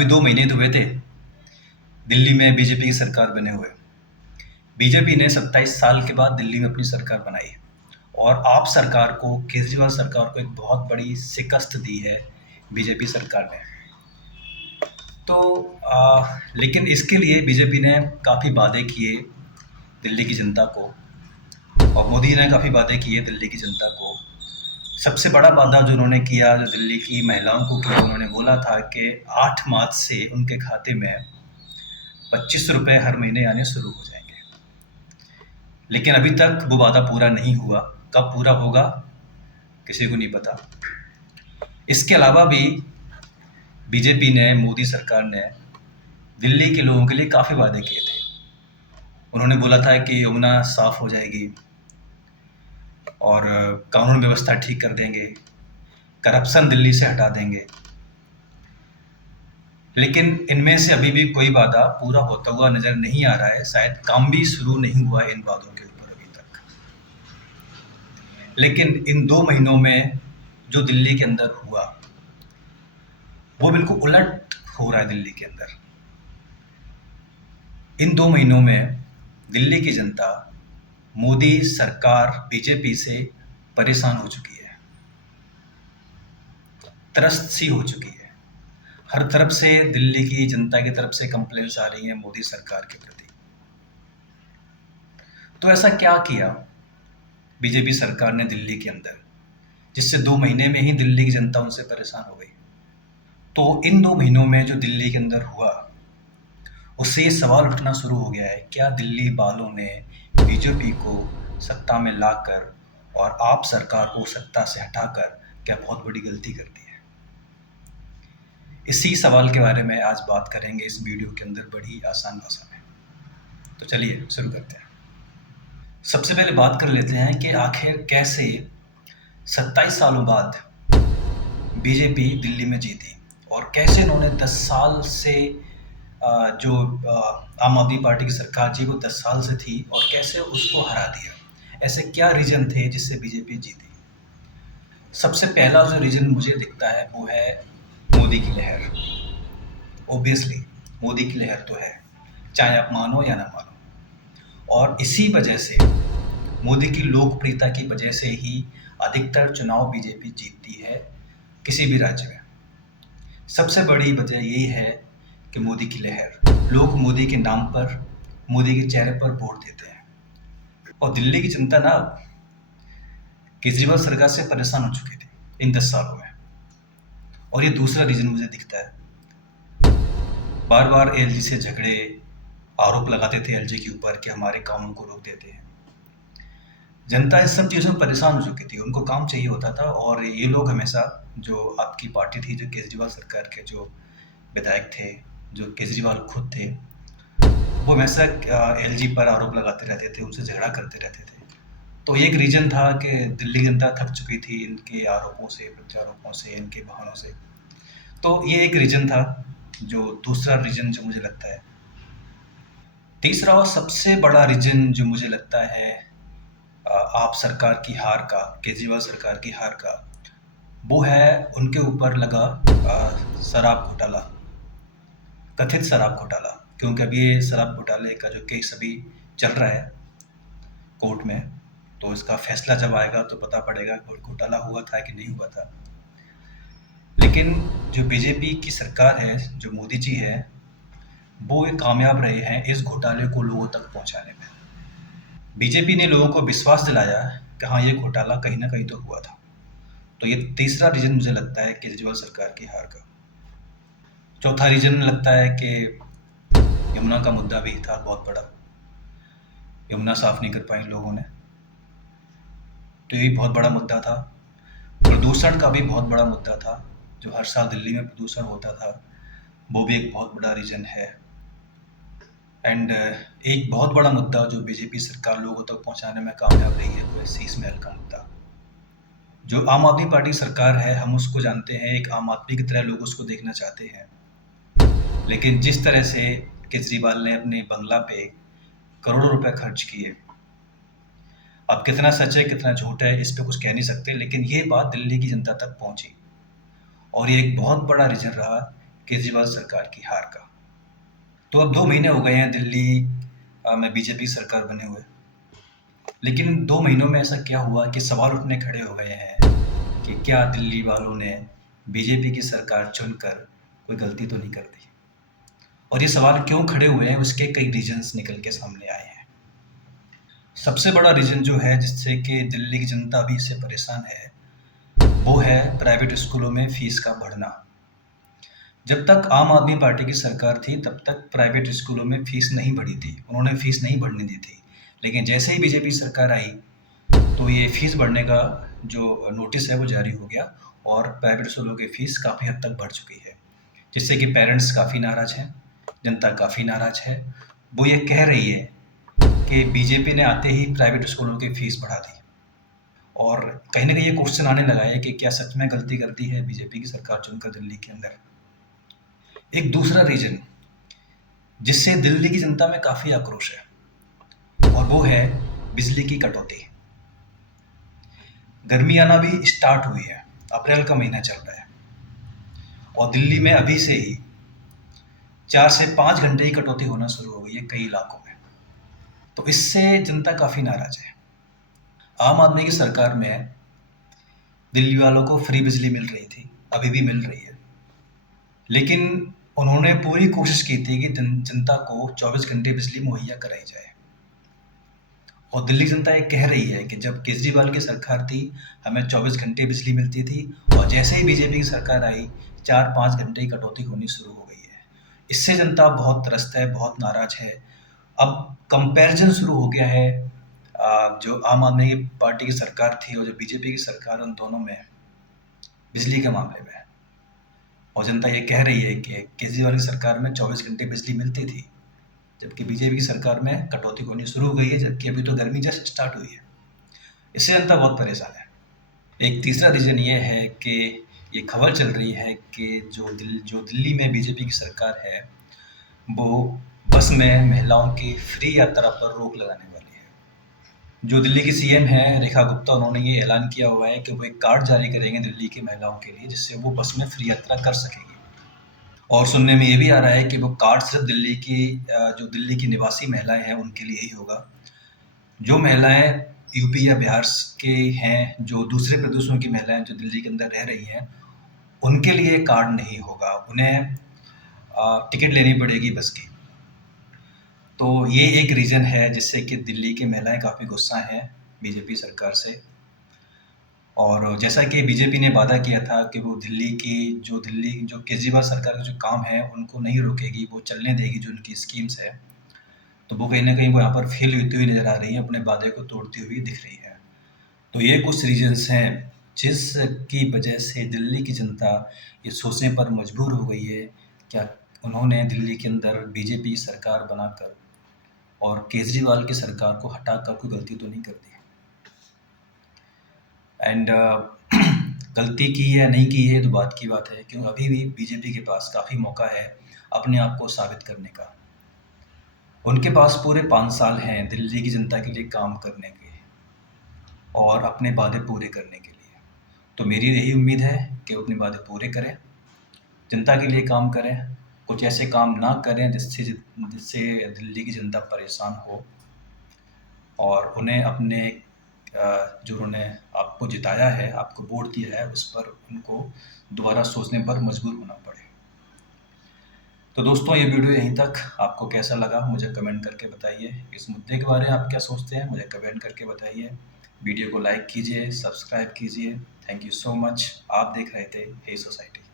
अभी 2 महीने तो हुए थे दिल्ली में बीजेपी की सरकार बने हुए। बीजेपी ने 27 साल के बाद दिल्ली में अपनी सरकार बनाई और आप सरकार को, केजरीवाल सरकार को एक बहुत बड़ी शिकस्त दी है बीजेपी सरकार ने। तो लेकिन इसके लिए बीजेपी ने काफ़ी वादे किए दिल्ली की जनता को, और मोदी ने काफ़ी वादे किए दिल्ली की जनता को। सबसे बड़ा वादा जो उन्होंने किया, जो दिल्ली की महिलाओं को किया, उन्होंने बोला था कि 8 मार्च से उनके खाते में 25 रुपये हर महीने आने शुरू हो जाएंगे। लेकिन अभी तक वो वादा पूरा नहीं हुआ। कब पूरा होगा किसी को नहीं पता। इसके अलावा भी बीजेपी ने, मोदी सरकार ने दिल्ली के लोगों के लिए काफ़ी वादे किए थे। उन्होंने बोला था कि यमुना साफ हो जाएगी और कानून व्यवस्था ठीक कर देंगे, करप्शन दिल्ली से हटा देंगे। लेकिन इनमें से अभी भी कोई वादा पूरा होता हुआ नज़र नहीं आ रहा है। शायद काम भी शुरू नहीं हुआ है इन वादों के ऊपर अभी तक। लेकिन इन 2 महीनों में जो दिल्ली के अंदर हुआ वो बिल्कुल उलट हो रहा है दिल्ली के अंदर। इन 2 महीनों में दिल्ली की जनता मोदी सरकार, बीजेपी से परेशान हो चुकी है, त्रस्त सी हो चुकी है। हर तरफ से दिल्ली की जनता की तरफ से कंप्लेंट्स आ रही हैं मोदी सरकार के प्रति। तो ऐसा क्या किया बीजेपी सरकार ने दिल्ली के अंदर, जिससे 2 महीने में ही दिल्ली की जनता उनसे परेशान हो गई? तो इन 2 महीनों में जो दिल्ली के अंदर हुआ, उससे ये सवाल उठना शुरू हो गया है, क्या दिल्ली वालों ने बीजेपी को सत्ता में लाकर और आप सरकार को सत्ता से हटाकर क्या बहुत बड़ी गलती कर दी है? इसी सवाल के बारे में आज बात करेंगे इस वीडियो के अंदर बड़ी आसान भाषा में। तो चलिए शुरू करते हैं। सबसे पहले बात कर लेते हैं कि आखिर कैसे 27 सालों बाद बीजेपी दिल्ली में जीती और कैसे उन्होंने 10 साल से जो आम आदमी पार्टी की सरकार थी वो 10 साल से थी और कैसे उसको हरा दिया। ऐसे क्या रीजन थे जिससे बीजेपी जीती? सबसे पहला जो रीजन मुझे दिखता है वो है मोदी की लहर। ऑब्वियसली मोदी की लहर तो है, चाहे आप मानो या ना मानो। और इसी वजह से, मोदी की लोकप्रियता की वजह से ही अधिकतर चुनाव बीजेपी जीतती है किसी भी राज्य में। सबसे बड़ी वजह यही है कि मोदी की लहर। लोग मोदी के नाम पर, मोदी के चेहरे पर वोट देते हैं। और दिल्ली की जनता ना केजरीवाल सरकार से परेशान हो चुकी थी इन 10 सालों में। और ये दूसरा रीजन मुझे दिखता है, बार बार एलजी से झगड़े, आरोप लगाते थे एलजी के ऊपर कि हमारे कामों को रोक देते हैं। जनता इस सब चीज़ों में परेशान हो चुकी थी, उनको काम चाहिए होता था। और ये लोग हमेशा, जो आपकी पार्टी थी, जो केजरीवाल सरकार के जो विधायक थे, जो केजरीवाल खुद थे, वो हमेशा एलजी पर आरोप लगाते रहते थे, उनसे झगड़ा करते रहते थे। तो एक रीज़न था कि दिल्ली जनता थक चुकी थी इनके आरोपों से, प्रत्यारोपों से, इनके बहानों से। तो ये एक रीज़न था। जो दूसरा रीज़न जो मुझे लगता है, तीसरा और सबसे बड़ा रीज़न जो मुझे लगता है आप सरकार की हार का, केजरीवाल सरकार की हार का, वो है उनके ऊपर लगा शराब घोटाला, कथित शराब घोटाला। क्योंकि अभी ये शराब घोटाले का जो केस अभी चल रहा है कोर्ट में, तो इसका फैसला जब आएगा तो पता पड़ेगा घोटाला हुआ था कि नहीं हुआ था। लेकिन जो बीजेपी की सरकार है, जो मोदी जी है, वो कामयाब रहे हैं इस घोटाले को लोगों तक पहुंचाने में। बीजेपी ने लोगों को विश्वास दिलाया कि हाँ, ये घोटाला कहीं ना कहीं तो हुआ था। तो ये तीसरा रीजन मुझे लगता है केजरीवाल सरकार की हार का। चौथा रीजन लगता है कि यमुना का मुद्दा भी था बहुत बड़ा। यमुना साफ नहीं कर पाए लोगों ने, तो ये बहुत बड़ा मुद्दा था। प्रदूषण का भी बहुत बड़ा मुद्दा था, जो हर साल दिल्ली में प्रदूषण होता था, वो भी एक बहुत बड़ा रीजन है। एंड एक बहुत बड़ा मुद्दा जो बीजेपी सरकार लोगों तक पहुंचाने में कामयाब रही है, वो है शीश महल का मुद्दा। जो आम आदमी पार्टी सरकार है, हम उसको जानते हैं, एक आम आदमी की तरह लोग उसको देखना चाहते हैं। लेकिन जिस तरह से केजरीवाल ने अपने बंगला पे करोड़ों रुपए खर्च किए, अब कितना सच है कितना झूठ है इस पे कुछ कह नहीं सकते, लेकिन ये बात दिल्ली की जनता तक पहुंची। और ये एक बहुत बड़ा रीजन रहा केजरीवाल सरकार की हार का। तो अब 2 महीने हो गए हैं दिल्ली में बीजेपी सरकार बने हुए। लेकिन 2 महीनों में ऐसा क्या हुआ कि सवाल उठने खड़े हो गए हैं कि क्या दिल्ली वालों ने बीजेपी की सरकार चुनकर कोई गलती तो नहीं कर दी? और ये सवाल क्यों खड़े हुए हैं, उसके कई रीज़न्स निकल के सामने आए हैं। सबसे बड़ा रीज़न जो है जिससे कि दिल्ली की जनता अभी इससे परेशान है, वो है प्राइवेट स्कूलों में फ़ीस का बढ़ना। जब तक आम आदमी पार्टी की सरकार थी, तब तक प्राइवेट स्कूलों में फ़ीस नहीं बढ़ी थी, उन्होंने फ़ीस नहीं बढ़ने दी थी। लेकिन जैसे ही बीजेपी सरकार आई, तो ये फ़ीस बढ़ने का जो नोटिस है वो जारी हो गया और प्राइवेट स्कूलों की फ़ीस काफ़ी हद तक बढ़ चुकी है, जिससे कि पेरेंट्स काफ़ी नाराज़ हैं, जनता काफ़ी नाराज़ है। वो ये कह रही है कि बीजेपी ने आते ही प्राइवेट स्कूलों की फ़ीस बढ़ा दी और कहीं न कहीं ये क्वेश्चन आने लगा है कि क्या सच में गलती करती है बीजेपी की सरकार चुनकर दिल्ली के अंदर? एक दूसरा रीज़न जिससे दिल्ली की जनता में काफ़ी आक्रोश है और वो है बिजली की कटौती। गर्मी आना भी स्टार्ट हुई है, अप्रैल का महीना चल रहा है और दिल्ली में अभी से ही 4 से 5 घंटे की कटौती होना शुरू हो गई है कई इलाकों में। तो इससे जनता काफ़ी नाराज़ है। आम आदमी की सरकार में दिल्ली वालों को फ्री बिजली मिल रही थी, अभी भी मिल रही है। लेकिन उन्होंने पूरी कोशिश की थी कि जनता को 24 घंटे बिजली मुहैया कराई जाए। और दिल्ली जनता ये कह रही है कि जब केजरीवाल की सरकार थी, हमें 24 घंटे बिजली मिलती थी और जैसे ही बीजेपी की सरकार आई, 4-5 घंटे की कटौती होनी शुरू हो गई है। इससे जनता बहुत त्रस्त है, बहुत नाराज़ है। अब कंपैरिज़न शुरू हो गया है जो आम आदमी की पार्टी की सरकार थी और जो बीजेपी की सरकार, उन दोनों में बिजली के मामले में। और जनता ये कह रही है कि केजरीवाल की सरकार में 24 घंटे बिजली मिलती थी, जबकि बीजेपी की सरकार में कटौती होनी शुरू हो गई है, जबकि अभी तो गर्मी जस्ट स्टार्ट हुई है। इससे जनता बहुत परेशान है। एक तीसरा रीज़न ये है कि ये खबर चल रही है कि जो दिल्ली में बीजेपी की सरकार है, वो बस में महिलाओं की फ्री यात्रा पर रोक लगाने वाली है। जो दिल्ली की सीएम हैं रेखा गुप्ता, उन्होंने ये ऐलान किया हुआ है कि वो एक कार्ड जारी करेंगे दिल्ली की महिलाओं के लिए, जिससे वो बस में फ्री यात्रा कर सकेंगी। और सुनने में ये भी आ रहा है कि वो कार्ड सिर्फ जो दिल्ली की निवासी महिलाएं हैं उनके लिए ही होगा। जो महिलाएं यूपी या बिहार के हैं, जो दूसरे प्रदेशों की महिलाएं जो दिल्ली के अंदर रह रही हैं, उनके लिए कार्ड नहीं होगा, उन्हें टिकट लेनी पड़ेगी बस की। तो ये एक रीज़न है जिससे कि दिल्ली की महिलाएं काफ़ी गुस्सा हैं बीजेपी सरकार से। और जैसा कि बीजेपी ने वादा किया था कि वो दिल्ली जो केजरीवाल सरकार के जो काम है उनको नहीं रोकेगी, वो चलने देगी जो उनकी स्कीम्स है। तो वो कहीं न कहीं वो यहाँ पर फेल होती हुई नज़र आ रही हैं, अपने वादे को तोड़ती हुई दिख रही है। तो ये कुछ रीज़न्स हैं जिसकी वजह से दिल्ली की जनता ये सोचने पर मजबूर हो गई है, क्या उन्होंने दिल्ली के अंदर बीजेपी सरकार बनाकर और केजरीवाल की सरकार को हटाकर कोई गलती तो नहीं कर दी। एंड गलती की है या नहीं की है, तो बात की बात है, क्यों अभी भी बीजेपी के पास काफ़ी मौका है अपने आप को साबित करने का। उनके पास पूरे 5 साल हैं दिल्ली की जनता के लिए काम करने के और अपने वादे पूरे करने के लिए। तो मेरी यही उम्मीद है कि वो अपने वादे पूरे करें, जनता के लिए काम करें, कुछ ऐसे काम ना करें जिससे दिल्ली की जनता परेशान हो और उन्हें जो उन्होंने आपको जिताया है, आपको वोट दिया है, उस पर उनको दोबारा सोचने पर मजबूर होना पड़े। तो दोस्तों, ये वीडियो यहीं तक। आपको कैसा लगा मुझे कमेंट करके बताइए। इस मुद्दे के बारे में आप क्या सोचते हैं मुझे कमेंट करके बताइए। वीडियो को लाइक कीजिए, सब्सक्राइब कीजिए। Thank you so much. आप देख रहे थे हे सोसाइटी।